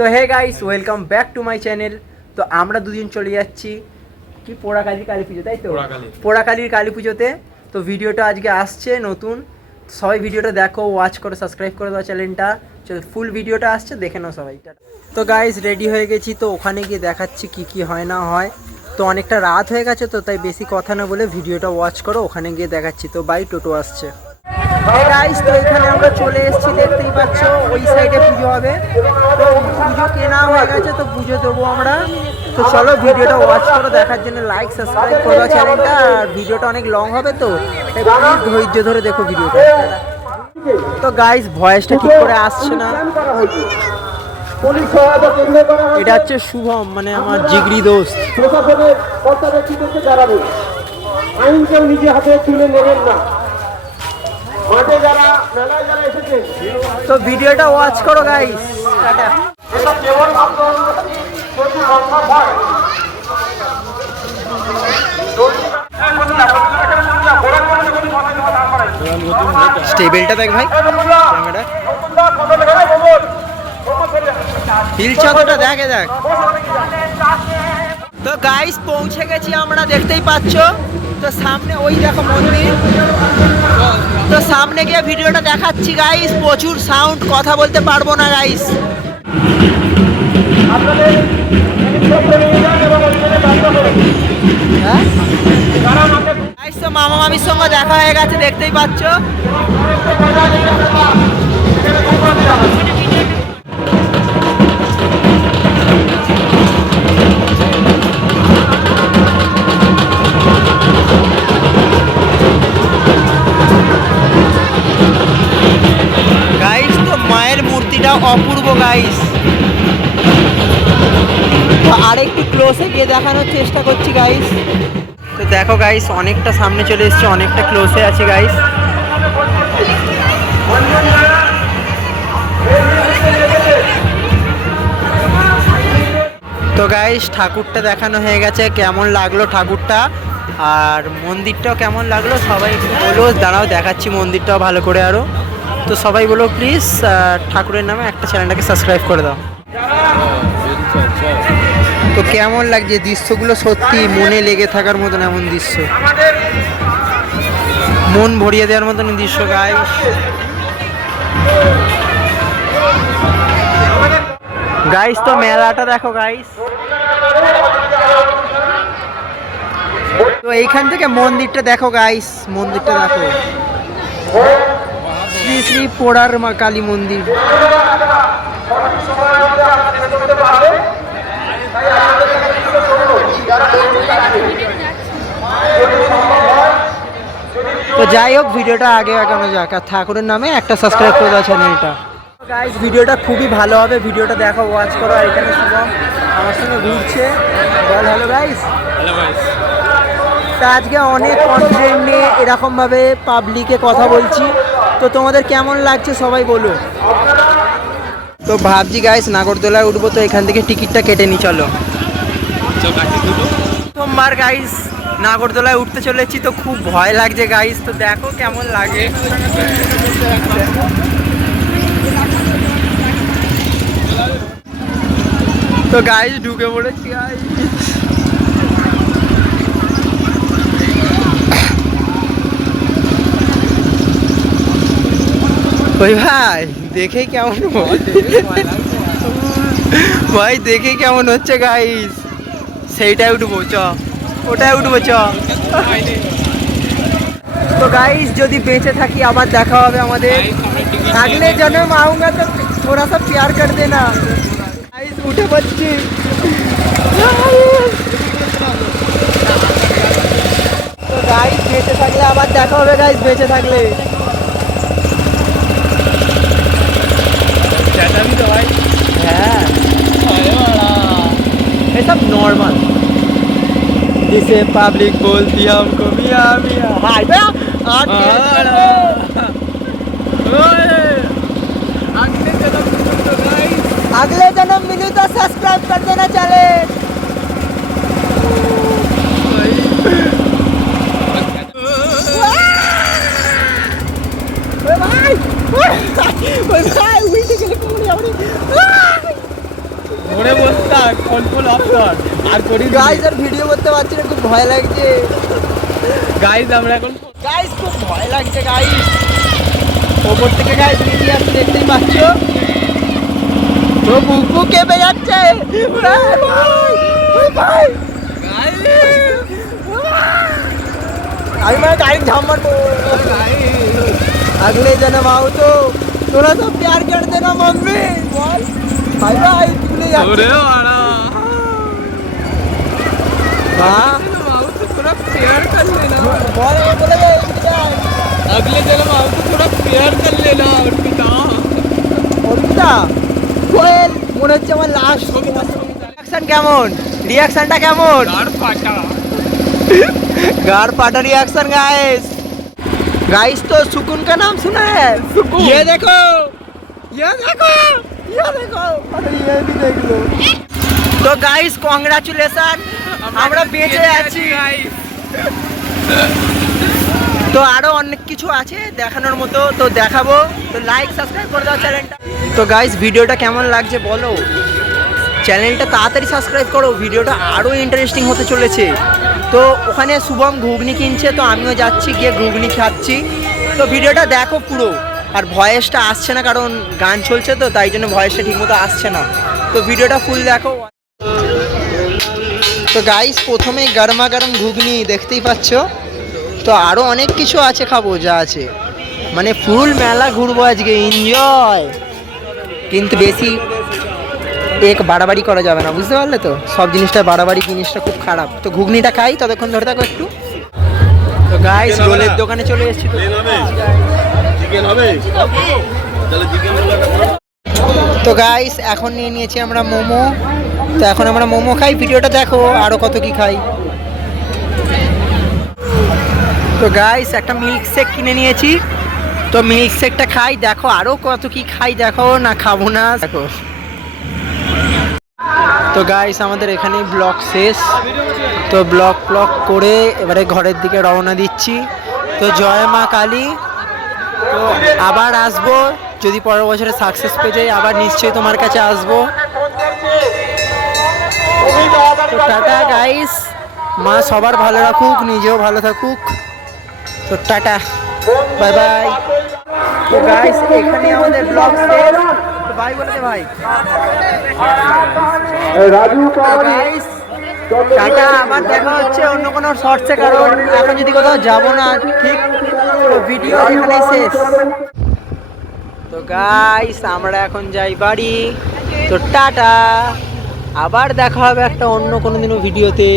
তো hey guys, welcome back to my channel. তো আমরা দুদিন চলে যাচ্ছি কি পোড়াকালীর কালী পুজো, তাই তো? পোড়াকালীর কালী পুজোতে। তো ভিডিওটা আজকে আসছে নতুন, সবাই ভিডিওটা দেখো, ওয়াচ করো, সাবস্ক্রাইব করে দাও চ্যানেলটা। ফুল ভিডিওটা আসছে, দেখে নাও সবাই। তো গাইস রেডি হয়ে গেছি, তো ওখানে গিয়ে দেখাচ্ছি কি কি হয় না হয়। তো অনেকটা রাত হয়ে গেছে, তো তাই বেশি কথা না বলে ভিডিওটা ওয়াচ করো, ওখানে গিয়ে দেখাচ্ছি। তো বাই, টোটো আসছে। গাইস তো এখানে আমরা চলে এসেছি, দেখতেই পাচ্ছ ওই সাইডে পুজো হবে। তো পুজো কেনা হয়ে গেছে, তো পুজো দেবো আমরা। তো চলো ভিডিওটা ওয়াচ করো, দেখার জন্য লাইক সাবস্ক্রাইব করে দাও চ্যানেলটা। আর ভিডিওটা অনেক লং হবে, তো তাই প্লিজ ধৈর্য ধরে দেখো ভিডিওটা। তো গাইস ভয়েসটা ঠিক করে আসছে না। এটা হচ্ছে শুভম, মানে আমার জিগরি দোস্ত। আইন কেউ নিজে হাতে তুলে নেবেন না। মাঠে যারা মেলায় যারা এসেছে, তো ভিডিওটা ওয়াচ করো গাইস। টাটা। এটা কেবল মাত্র যদি সংখ্যা হয় স্টেবেলটা দেখ ভাই, ক্যামেরা হিল চাদরটা দেখে দেখ। তো গাইস পৌঁছে গেছি আমরা, দেখতেই পাচ্ছ। তো সামনে ওই দেখো মন্দির, তো সামনে গিয়ে ভিডিওটা দেখাচ্ছি গাইস। প্রচুর সাউন্ড, কথা বলতে পারবো না গাইস। গাইস তো মামা মামির সঙ্গে দেখা হয়ে গেছে, দেখতেই পাচ্ছ। গাইস তো মায়ের মূর্তিটা অপূর্ব গাইস। তো আরেকটু ক্লোজে গিয়ে দেখানোর চেষ্টা করছি গাইস। তো দেখো গাইস, অনেকটা সামনে চলে এসেছি, অনেকটা ক্লোজে আছি গাইস। তো গাইস ঠাকুরটা দেখানো হয়ে গেছে, কেমন লাগলো ঠাকুরটা আর মন্দিরটাও কেমন লাগলো সবাই একটু বলো। দাঁড়াও দেখাচ্ছি মন্দিরটাও ভালো করে আরও। তো সবাই বলো প্লিজ, ঠাকুরের নামে একটা চ্যানেলটাকে সাবস্ক্রাইব করে দাও। তো কেমন লাগছে দৃশ্যগুলো, সত্যি মনে লেগে থাকার মতন এমন দৃশ্য, মন ভরিয়ে দেওয়ার মতন দৃশ্য গাইস। গাইস তো মেলাটা দেখো গাইস। তো এইখান থেকে মন্দিরটা দেখো গাইস, মন্দিরটা দেখো, শ্রী শ্রী পোড়ার মা কালী মন্দির। তো যাই হোক ভিডিওটা আগে আগানো যাক, আর ঠাকুরের নামে একটা সাবস্ক্রাইব করে দাও চ্যানেলটা। গাইস ভিডিওটা খুবই ভালো হবে, ভিডিওটা দেখো, ওয়াচ করো। আর এখানে শুভম আমার সঙ্গে ঘুরছে, বল হ্যালো গাইস। Hello guys. তা আজকে অনেক কনটেন্ট নিয়ে এরকমভাবে পাবলিকে কথা বলছি, তো তোমাদের কেমন লাগছে সবাই বলো। তো ভাবছি গাইস নাগরদোলায় উঠবো, তো এখান থেকে টিকিটটা কেটে নি, চলো। সোমবার গাইস নাগরদোলায় উঠতে চলেছি, তো খুব ভয় লাগছে গাইস। তো দেখো কেমন লাগে। তো গাইস ঢুকে পড়েছি গাইস। ওই ভাই দেখে কেমন, ভাই দেখে কেমন হচ্ছে গাইস। সেইটাই উঠবো চ, ওটাই উঠবো চ। তো গাইস যদি বেঁচে থাকি আবার দেখা হবে আমাদের। আগলে জন্ম আউঙ্গা, তো থোড়া সা প্যার কর দেনা গাইস। উঠে পড়ছি তো গাইস, বেঁচে থাকলে আবার দেখা হবে গাইস, বেঁচে থাকলে। হ্যাঁ ये सब नॉर्मल, जिसे पब्लिक बोलती है हमको मिया मिया। हाय भैया अगले जन्म मिलू तो सब्सक्राइब कर देना चले। ভাই আর করি গাইস আর ভিডিও করতে পারছি না, খুব ভয় লাগছে গাইস আমরা এখন গাইস, খুব ভয় লাগছে গাইস। ওপর থেকে গাইস নিচে আসছে, দেখতেই পাচ্ছ তো বুকু কেঁপে যাচ্ছে। আমি মানে গাড়ি ঝাম মারবো। अगले जन्म आओ तो थोड़ा सा प्यार कर देना मम्मी, बोल भाई भाई तुमने अरे वाला हाँ तो थोड़ा प्यार कर लेना, बोल बोले अगले जन्म आओ तो थोड़ा प्यार कर लेना। অর্পিতা কোয়েল মনে হচ্ছে আমার লাস্ট রিয়াকশন। কেমন রিয়াকশনটা কেমন? गार फाटा रिएक्शन गाइस। गाइस तो सुकून का नाम सुना है? ये देखो ये देखो ये देखो, अरे ये भी देख लो। तो गाइस कॉन्ग्रेचुलेशन, আমরা বেঁচে আছি। তো আরো অনেক কিছু আছে দেখানোর মতো, তো দেখাবো। তো লাইক সাবস্ক্রাইব করে দাও চ্যানেলটা। তো গাইস ভিডিওটা কেমন লাগছে বলো, চ্যানেলটা তাড়াতাড়ি সাবস্ক্রাইব করো, ভিডিওটা আরো ইন্টারেস্টিং হতে চলেছে। তো ওখানে শুভম ঘুগনি কিনছে, তো আমিও যাচ্ছি গিয়ে ঘুগনি খাচ্ছি। তো ভিডিওটা দেখো পুরো, আর ভয়েসটা আসছে না কারণ গান চলছে তো, তাই জন্য ভয়েসটা ঠিকমতো আসছে না। তো ভিডিওটা ফুল দেখো। তো গাইস প্রথমে গরমা গরম ঘুগনি দেখতেই পাচ্ছ, তো আরও অনেক কিছু আছে খাবো যা আছে, মানে ফুল মেলা ঘুরবো আজকে, এনজয়। কিন্তু বেশি বাড়াবাড়ি করা যাবে না, বুঝতে পারলে তো, সব জিনিসটা বাড়াবাড়ি জিনিসটা খুব খারাপ। তো ঘুগনিটা খাই, ততক্ষণ ধরে থাকো একটু। তো গাইস রোলের দোকানে চলে এসেছি। তো গাইস এখন নিয়ে নিয়েছি আমরা মোমো, তো এখন আমরা মোমো খাই। ভিডিওটা দেখো আরও কত কি খাই। তো গাইস একটা মিল্ক শেক কিনে নিয়েছি, তো মিল্ক শেকটা খাই, দেখো আরও কত কি খাই, দেখো না খাবো না দেখো। তো গাইস আমাদের এখানেই ব্লগ শেষ, তো ব্লগ করে এবারে ঘরের দিকে রওনা দিচ্ছি। তো জয় মা কালী। তো আবার আসবো, যদি পরের বছরে সাকসেস পেয়ে যাই আবার নিশ্চয়ই তোমার কাছে আসবো। তো টাটা গাইস, মা সবার ভালো রাখুক, নিজেও ভালো থাকুক। তো টাটা বাই বাই। তো গাইস এখানে আমাদের ব্লগ শেষ, তো বাই বলে দে ভাই। গাইস টাটা, আবার দেখা হচ্ছে অন্য কোনো শর্টসে, কারণ এখন যদি কোথাও যাবো না ঠিক, তো ভিডিও এখানেই শেষ। তো গাইস আমরা এখন যাই বাড়ি, তো টাটা, আবার দেখা হবে একটা অন্য কোনো দিনও ভিডিওতে।